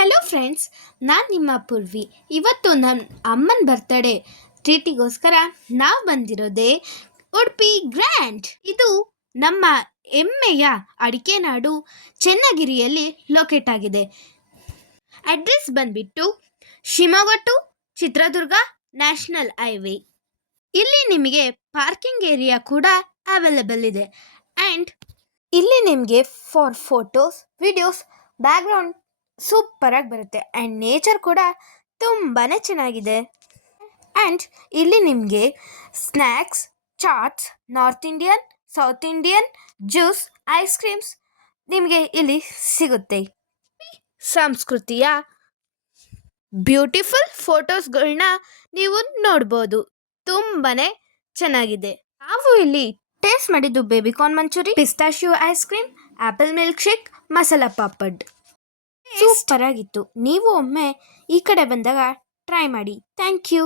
Hello friends, ನಾನು ನಿಮ್ಮ ಪೂರ್ವಿ. ಇವತ್ತು ನನ್ನ ಅಮ್ಮನ ಬರ್ತಡೇ ಟ್ರೀಟಿಗೋಸ್ಕರ ನಾವು ಬಂದಿರೋದೇ ಉಡುಪಿ ಗ್ರ್ಯಾಂಡ್. ಇದು ನಮ್ಮ ಹೆಮ್ಮೆಯ ಅಡಿಕೆ ನಾಡು ಚೆನ್ನಗಿರಿಯಲ್ಲಿ ಲೊಕೇಟ್ ಆಗಿದೆ. ಅಡ್ರೆಸ್ ಬಂದ್ಬಿಟ್ಟು Shivamogga to Chitradurga national highway. ಇಲ್ಲಿ ನಿಮಗೆ ಪಾರ್ಕಿಂಗ್ ಏರಿಯಾ ಕೂಡ ಅವೈಲೇಬಲ್ ಇದೆ. ಆ್ಯಂಡ್ ಇಲ್ಲಿ ನಿಮಗೆ ಫಾರ್ ಫೋಟೋಸ್ ವಿಡಿಯೋಸ್ ಬ್ಯಾಕ್ಗ್ರೌಂಡ್ ಸೂಪರಾಗಿ ಬರುತ್ತೆ. ಆ್ಯಂಡ್ ನೇಚರ್ ಕೂಡ ತುಂಬಾ ಚೆನ್ನಾಗಿದೆ. ಆ್ಯಂಡ್ ಇಲ್ಲಿ ನಿಮಗೆ snacks, chats, north Indian, south Indian, juice, ice creams ನಿಮಗೆ ಇಲ್ಲಿ ಸಿಗುತ್ತೆ. ಸಂಸ್ಕೃತಿಯ ಬ್ಯೂಟಿಫುಲ್ ಫೋಟೋಸ್ಗಳನ್ನ ನೀವು ನೋಡ್ಬೋದು. ತುಂಬಾ ಚೆನ್ನಾಗಿದೆ. ನಾವು ಇಲ್ಲಿ ಟೇಸ್ಟ್ ಮಾಡಿದ್ದು baby corn manchurian, pistachio ice cream, apple milk shake, masala papad super ಆಗಿತ್ತು. ನೀವು ಒಮ್ಮೆ ಈ ಕಡೆ ಬಂದಾಗ ಟ್ರೈ ಮಾಡಿ. Thank you.